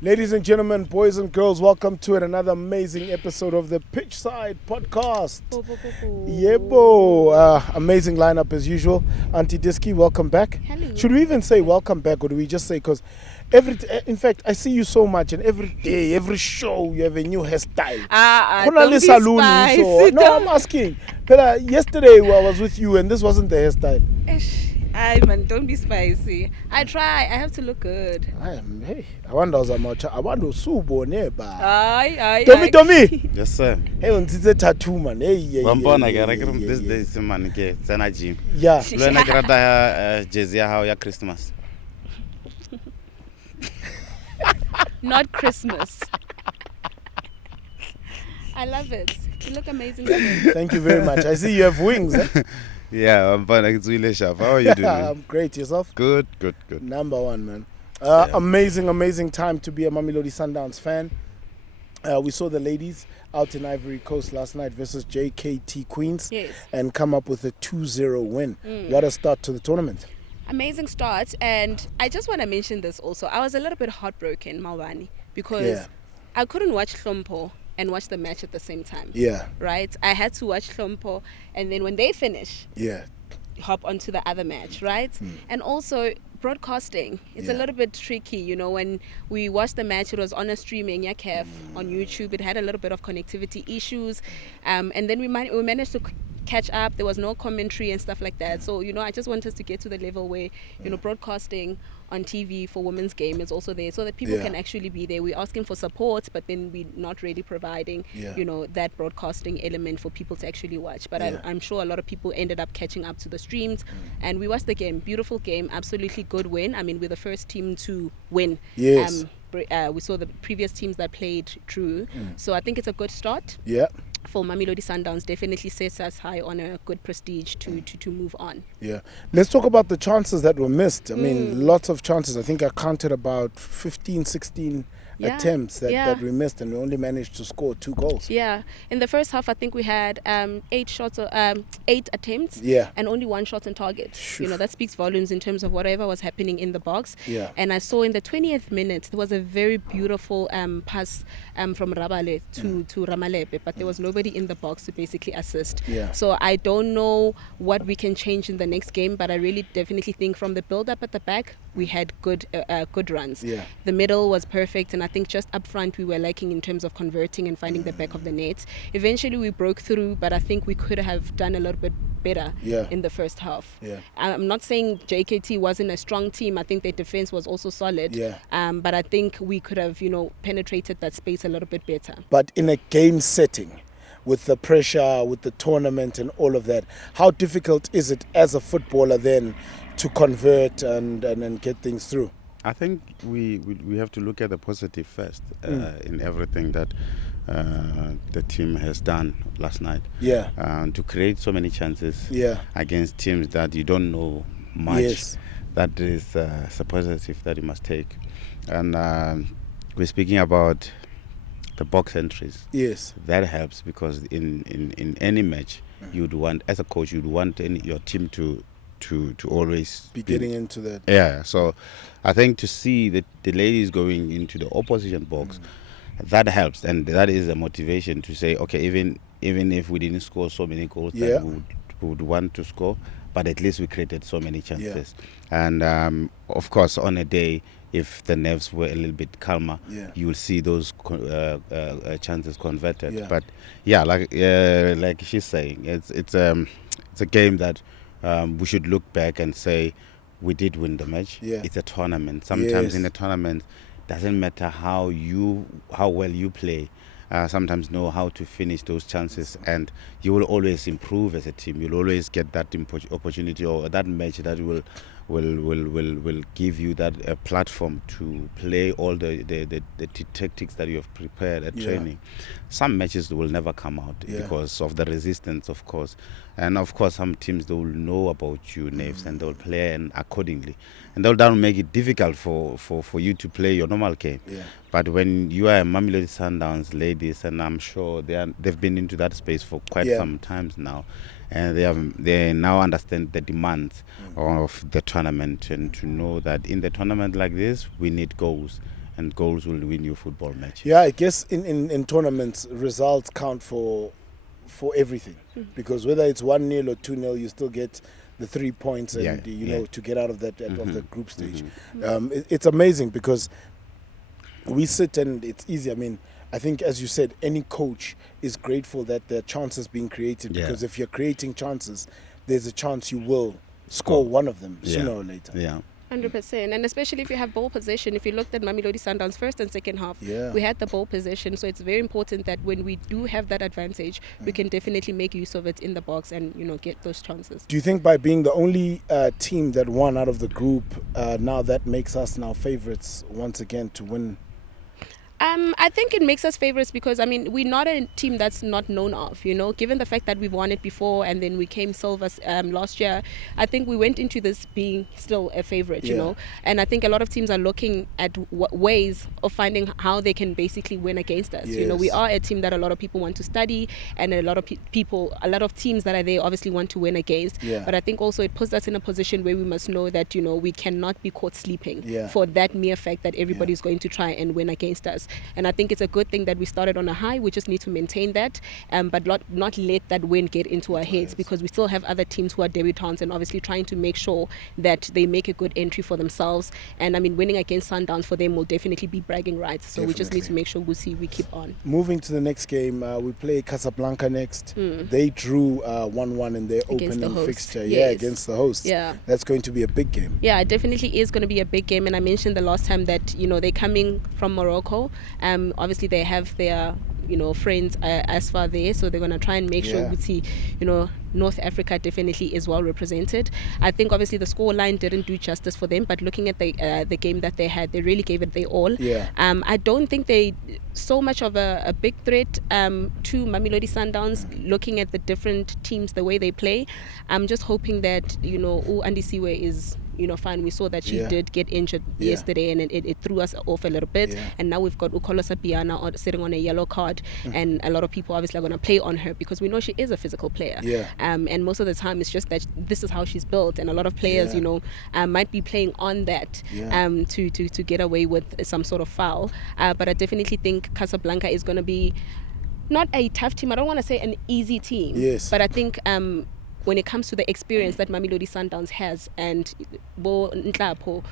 Ladies and gentlemen, boys and girls, welcome to another amazing episode of the Pitchside podcast. Yebo, amazing lineup as usual. Auntie Diski, welcome back. Hello. Should we even say welcome back, or do we just say because in fact, I see you so much, and every day, every show, you have a new hairstyle. Don't be Saloon, spicy. so no, I'm asking. But, yesterday I was with you, and this wasn't the hairstyle. Ay, man, don't be spicy. I try. I have to look good. Hey, I wonder Subo neba. Aye. Tommy. Yes, sir. Hey, it's a tattoo, man. Hey, This day is man ke tsena gym. Yeah. Lo na ke rata jersey ya hao ya Christmas. Not Christmas. I love it. You look amazing today. Thank you very much. I see you have wings. Eh? Yeah, I'm fine. It's really sharp. How are you doing? I'm great. Yourself? Good. Number one, man. Amazing time to be a Mamelodi Sundowns fan. We saw the ladies out in Ivory Coast last night versus JKT Queens. Yes. And come up with a 2-0 win. What a start to the tournament. Amazing start. And I just want to mention this also. I was a little bit heartbroken, Malwani, because I couldn't watch Hlompo and watch the match at the same time. Yeah. Right? I had to watch Hlompo, and then when they finish, hop onto the other match, right? And also broadcasting, it's a little bit tricky, you know. When we watched the match, it was on a streaming Yakef on YouTube. It had a little bit of connectivity issues, and then we managed to catch up. There was no commentary and stuff like that. So, you know, I just want us to get to the level where, you know, broadcasting on TV for women's game is also there, so that people can actually be there. We're asking for support, but then we're not really providing, you know, that broadcasting element for people to actually watch. But I'm sure a lot of people ended up catching up to the streams, and we watched the game. Beautiful game, absolutely good win. I mean, we're the first team to win. Yes. We saw the previous teams that played through, so I think it's a good start. Yeah. For Mamelodi Sundowns, definitely sets us high on a good prestige to move on. Yeah. Let's talk about the chances that were missed. I mean, lots of chances. I think I counted about 15, 16 attempts that we missed, and we only managed to score 2 goals. Yeah. In the first half, I think we had 8 shots, 8 attempts, and only 1 shot on target. Sure. You know, that speaks volumes in terms of whatever was happening in the box. Yeah. And I saw in the 20th minute, there was a very beautiful pass from Rabale to Ramalepe, but there was nobody in the box to basically assist. Yeah. So I don't know what we can change in the next game, but I really definitely think from the build-up at the back, we had good runs. Yeah. The middle was perfect, and I think just up front we were lacking in terms of converting and finding the back of the net. Eventually we broke through, but I think we could have done a little bit better in the first half. Yeah. I'm not saying JKT wasn't a strong team. I think their defense was also solid. Yeah. But I think we could have, you know, penetrated that space a little bit better. But in a game setting, with the pressure, with the tournament and all of that, how difficult is it as a footballer then to convert and get things through? I think we have to look at the positive first in everything that the team has done last night. Yeah. To create so many chances against teams that you don't know much. Yes. That is a positive that you must take. And we're speaking about the box entries. Yes. That helps, because in any match, you'd want, as a coach, you'd want your team to always be getting into that. Yeah. So I think to see the ladies going into the opposition box, that helps, and that is a motivation to say, okay, even if we didn't score so many goals that we would want to score, but at least we created so many chances. And of course, on a day, if the nerves were a little bit calmer, you will see those chances converted. But like she's saying, it's a game that we should look back and say we did win the match. It's a tournament. Sometimes in a tournament, doesn't matter how well you play. Sometimes know how to finish those chances, and you will always improve as a team. You'll always get that opportunity or that match that will give you that platform to play all the tactics that you have prepared at training. Some matches will never come out because of the resistance, of course. And of course, some teams, they will know about you, Naves, and they'll play accordingly. And that'll make it difficult for you to play your normal game. But when you are a Mamelodi Sundowns ladies, and I'm sure they've been into that space for quite some times now, and they now understand the demands of the tournament, and to know that in the tournament like this, we need goals. and goals will win you football matches. Yeah, I guess in tournaments, results count for everything. Because whether it's 1-0 or 2-0, you still get the 3 points and, you know, to get out of that of the group stage. It's amazing because we sit and it's easy. I mean, I think, as you said, any coach is grateful that there are chances being created, because if you're creating chances, there's a chance you will score one of them sooner or later. Yeah. 100%, and especially if you have ball possession. If you looked at Mamelodi Sundowns first and second half, we had the ball possession, so it's very important that when we do have that advantage, we can definitely make use of it in the box and, you know, get those chances. Do you think by being the only team that won out of the group, now that makes us now favourites once again to win? I think it makes us favourites because, I mean, we're not a team that's not known of, you know, given the fact that we've won it before and then we came silver last year. I think we went into this being still a favourite, you know, and I think a lot of teams are looking at ways of finding how they can basically win against us. You know, we are a team that a lot of people want to study, and a lot of a lot of teams that are there obviously want to win against. But I think also it puts us in a position where we must know that, you know, we cannot be caught sleeping for that mere fact that everybody's going to try and win against us. And I think it's a good thing that we started on a high. We just need to maintain that, but not let that win get into our heads, because we still have other teams who are debutants and obviously trying to make sure that they make a good entry for themselves. And I mean, winning against Sundowns for them will definitely be bragging rights. So we just need to make sure we keep on. Moving to the next game, we play Casablanca next. They drew 1-1 in their opening fixture. Against the hosts. That's going to be a big game. Yeah, it definitely is going to be a big game. And I mentioned the last time that, you know, they're coming from Morocco. Obviously they have their, you know, friends as far there, so they're going to try and make sure we see, you know, North Africa definitely is well represented. I think obviously the score line didn't do justice for them, but looking at the game that they had, they really gave it their all. I don't think they so much of a big threat to Mamelodi Sundowns. Looking at the different teams, the way they play, I'm just hoping that, you know, Andisiwe is, you know, fine. We saw that she did get injured yesterday, and it threw us off a little bit. And now we've got Banyana sitting on a yellow card, and a lot of people obviously are going to play on her because we know she is a physical player. And most of the time it's just that this is how she's built, and a lot of players, you know, might be playing on that to get away with some sort of foul. But I definitely think Casablanca is going to be not a tough team. I don't want to say an easy team, but I think when it comes to the experience that Mamelodi Sundowns has, and Bo Nhlapo,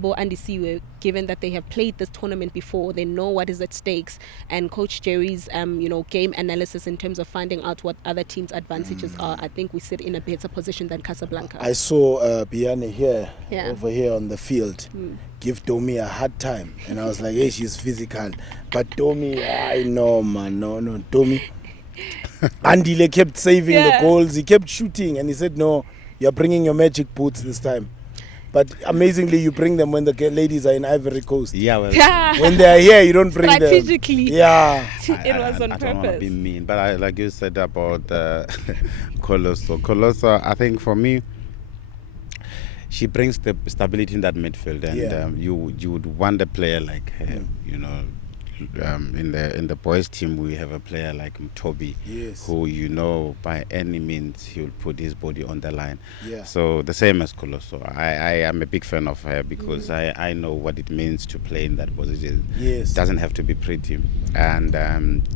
Bo Andisiwe, given that they have played this tournament before, they know what is at stakes, and Coach Jerry's you know, game analysis in terms of finding out what other teams' advantages are, I think we sit in a better position than Casablanca. I saw Banyana here, over here on the field, give Domi a hard time, and I was like, hey, she's physical, but Domi, I know, man, no, Domi. Andile kept saving the goals. He kept shooting, and he said, no, you're bringing your magic boots this time. But amazingly, you bring them when the ladies are in Ivory Coast. When they are here, you don't bring them. Strategically. It was on purpose. I don't want to be mean, but like you said about Colosso. Colosso, I think for me, she brings the stability in that midfield, and you would want a player like her, you know. In the boys team, we have a player like Toby, who, you know, by any means he will put his body on the line. So the same as Colosso. I am a big fan of her because I know what it means to play in that position. It doesn't have to be pretty, and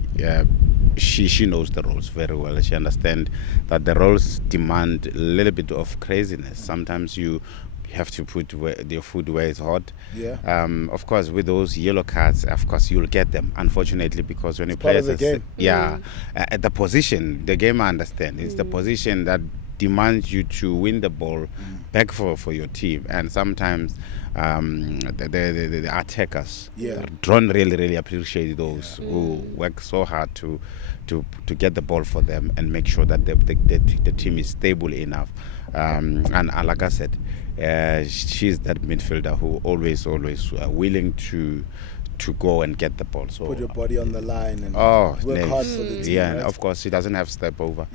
she knows the roles very well. She understands that the roles demand a little bit of craziness. Sometimes you have to put your foot where it's hot. Of course, with those yellow cards, of course you'll get them, unfortunately, because when you play the game. At the position, the game, I understand, it's the position that demands you to win the ball back for your team, and sometimes the attackers don't really appreciate those who work so hard to get the ball for them and make sure that the team is stable enough. And like I said, she's that midfielder who always willing to go and get the ball. So put your body on the line and work hard for the team. And of course she doesn't have step over.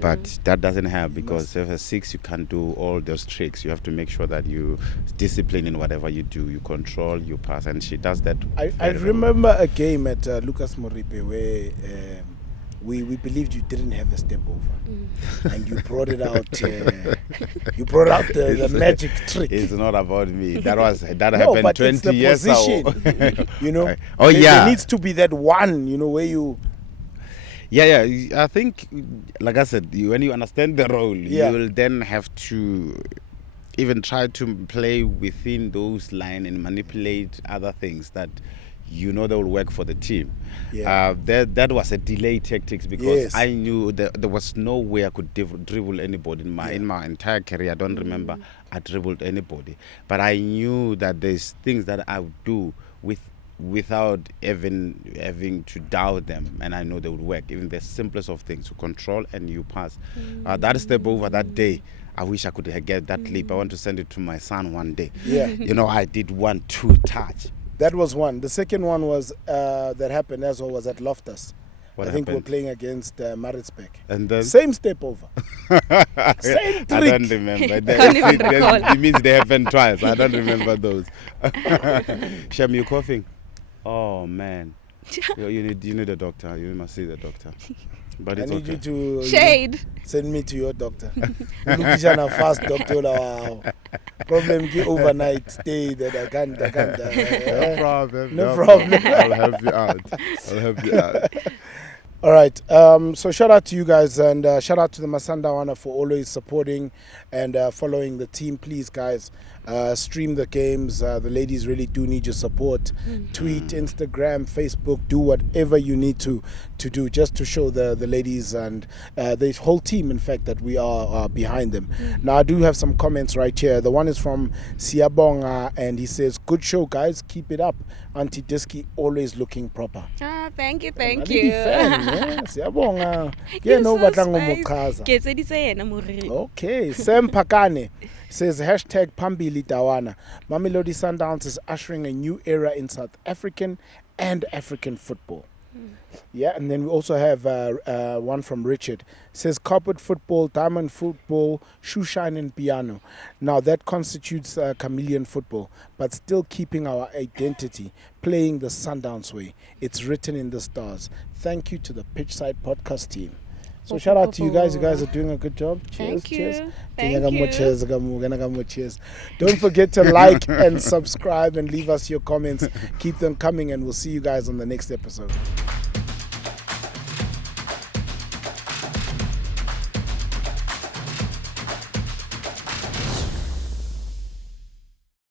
But that doesn't have, because if a 6 you can't do all those tricks. You have to make sure that you discipline in whatever you do. You control, you pass, and she does that. I remember a game at Lucas Moripe where we believed you didn't have a step over, and you brought it out. You brought out the magic trick. It's not about me. That happened 20 years ago. You know. Oh yeah. There needs to be that one. You know where you. Yeah. I think, like I said, when you understand the role, you will then have to even try to play within those lines and manipulate other things that you know they will work for the team. That was a delay tactics because I knew that there was no way I could dribble anybody in my entire career. I don't remember I dribbled anybody, but I knew that there's things that I would do without even having to doubt them, and I know they would work. Even the simplest of things, to control and you pass. That step over that day, I wish I could get that clip. I want to send it to my son one day. You know, I did 1-2 touch. That was one. The second one was that happened as well was at Loftus. What I think happened? we're playing against Maritzburg. And then same step over. Same trick. I don't remember. It means they happened twice. I don't remember those. Shem, you coughing? Oh man. You need a doctor. You must see the doctor. But it's I need okay. you to send me to your doctor. Look at a fast doctor. Problem overnight stay that I can't. No problem. No problem. I'll help you out. All right. So shout out to you guys, and shout out to the Masandawana for always supporting and following the team. Please, guys, stream the games. The ladies really do need your support. Tweet, Instagram, Facebook, do whatever you need to do just to show the ladies and the whole team, in fact, that we are behind them. Now, I do have some comments right here. The one is from Siabonga, and he says, "Good show, guys. Keep it up. Auntie Diski always looking proper." Thank you. Siyabonga. You're no so batla spicy. ngomuchaza. Okay, Sam Pakane says hashtag Pambili Dawana. Mamelodi Sundowns is ushering a new era in South African and African football. Yeah, and then we also have one from Richard. Says carpet football, diamond football, shoe shine and piano. Now that constitutes chameleon football, but still keeping our identity, playing the Sundowns way. It's written in the stars. Thank you to the Pitchside podcast team. So shout out to you guys. You guys are doing a good job. Cheers. Thank you. Cheers. Cheers. Don't forget to like and subscribe and leave us your comments. Keep them coming, and we'll see you guys on the next episode.